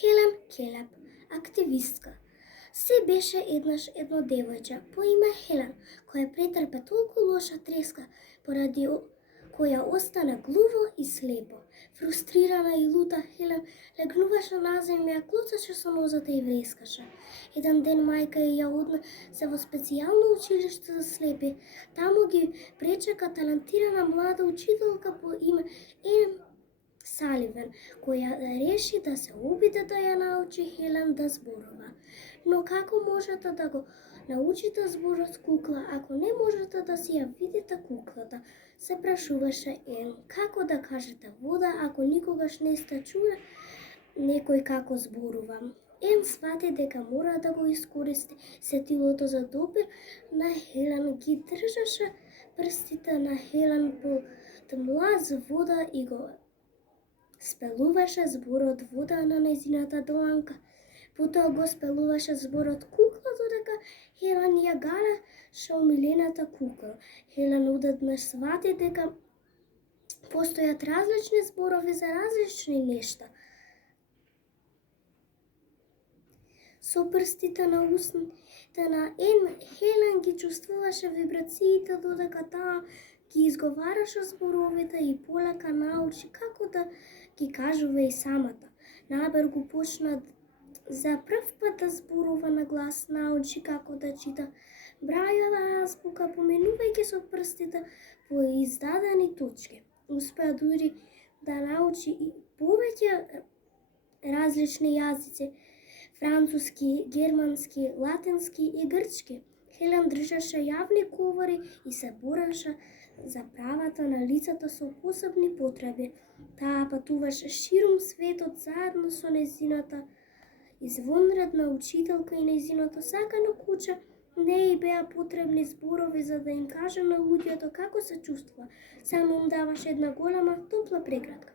Хелен Келеп, активистка. Се беше еднаш едно девојче по име Хелен, која претрпе толку лоша треска, поради која остана глуво и слепо. Фрустрирана и лута, Хелен легнуваше на земја, клуцаше со нозата и врескаше. Еден ден мајка ја однесе во специјално училиште за слепи. Таму ги пречека талантирана млада учителка по име Ен Саливен, која реши да се обиде да ја научи Хелен да зборува. Но како можете да го научите зборот кукла, ако не можете да си ја видите куклата? Се прашуваше Ен. Како да кажете вода, ако никогаш не сте чуле некој како зборува? Ен свати дека мора да го искористи сетилото за допир на Хелен, ги држаше прстите на Хелен под млаз вода и го спелуваше зборот вода на нејзината дланка. Потоа го спелуваше зборот кукла, додека Хелен ја галеше омилената кукла. Хелен одеднаш свати дека постојат различни зборови за различни нешта. Со прстите на устните на Ен, Хелен ги чувствуваше вибрациите, додека таа ги изговараше зборовите и полека научи како да ги кажува и самата. Најбер го почна за прв пат да зборува на глас, научи како да чита брајова азбука, поменувајќи со прстите по издадени точки. Успеа дури да научи и повеќе различни јазици: француски, германски, латински и грчки. Хелен држеше јавни говори и се бореше за правата на лицата со посебни потреби. Таа патуваше ширум светот заедно со нејзината извонредна учителка и нејзиното сакано куче. Не и беа потребни зборови за да им каже на луѓето како се чувствува, само им даваше една голема топла прегратка.